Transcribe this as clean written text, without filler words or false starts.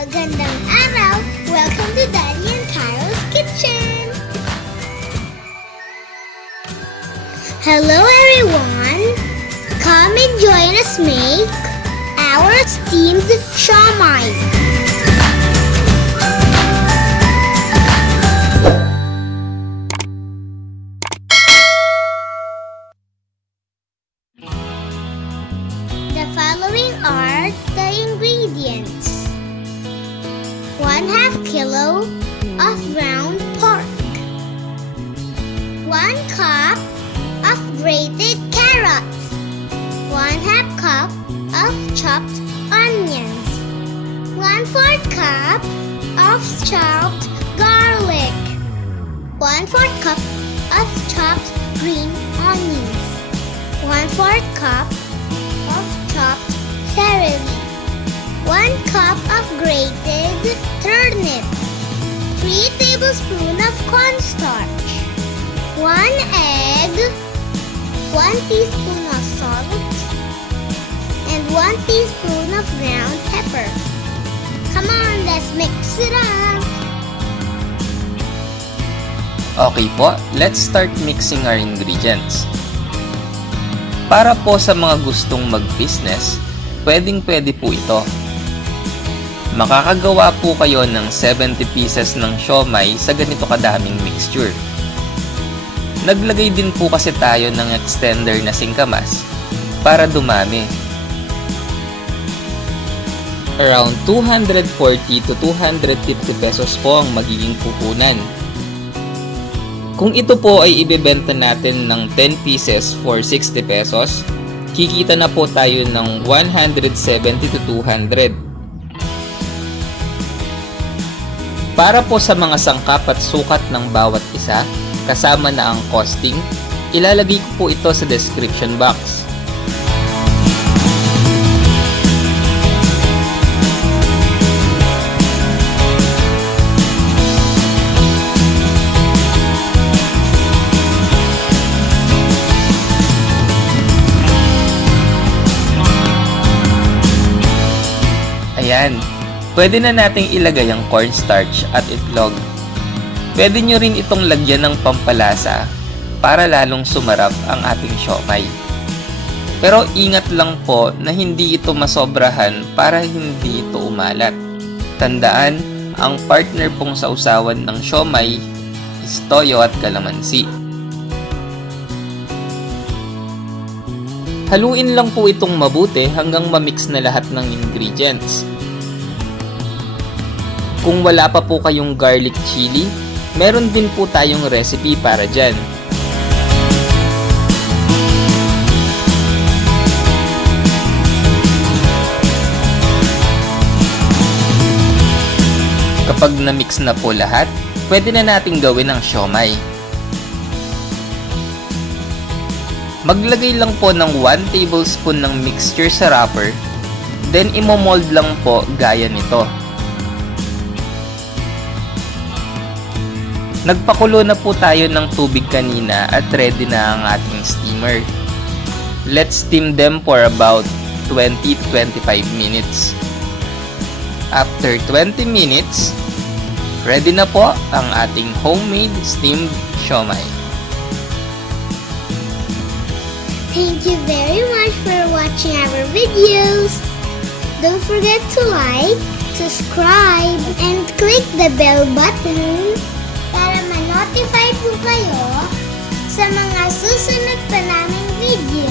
Magandang araw! Welcome to Daddy and Carol's Kitchen! Hello everyone! Come and join us make our steamed siomai. The following are the ingredients. 1/2 kilo of ground pork, 1 cup of grated carrots, 1/2 cup of chopped onions, 1/4 cup of chopped garlic, 1/4 cup of chopped green onions, 1/4 cup of chopped celery, 1 cup of grated turnip, 3 tablespoons of cornstarch, 1 egg, 1 teaspoon of salt, and 1 teaspoon of ground pepper. Come on, let's mix it up! Okay po, let's start mixing our ingredients. Para po sa mga gustong mag-business, pwedeng-pwede po ito. Makakagawa po kayo ng 70 pieces ng siomai sa ganito kadaming mixture. Naglagay din po kasi tayo ng extender na singkamas para dumami. Around 240 to 250 pesos po ang magiging puhunan. Kung ito po ay ibebenta natin ng 10 pieces for 60 pesos, kikita na po tayo ng 170 to 200. Para po sa mga sangkap at sukat ng bawat isa, kasama na ang costing, ilalagay ko po ito sa description box. Ayan, pwede na nating ilagay ang cornstarch at itlog. Pwede nyo rin itong lagyan ng pampalasa para lalong sumarap ang ating siomai. Pero ingat lang po na hindi ito masobrahan para hindi ito umalat. Tandaan, ang partner pong sausawan ng siomai is toyo at calamansi. Haluin lang po itong mabuti hanggang ma-mix na lahat ng ingredients. Kung wala pa po kayong garlic chili, meron din po tayong recipe para dyan. Kapag na-mix na po lahat, pwede na nating gawin ang siomai. Maglagay lang po ng 1 tablespoon ng mixture sa wrapper, then imo-mold lang po gaya nito. Nagpakulo na po tayo ng tubig kanina at ready na ang ating steamer. Let's steam them for about 20 to 25 minutes. After 20 minutes, ready na po ang ating homemade steamed siomai. Thank you very much for watching our videos. Don't forget to like, subscribe, and click the bell button para ma-notify po kayo sa mga susunod pa naming video.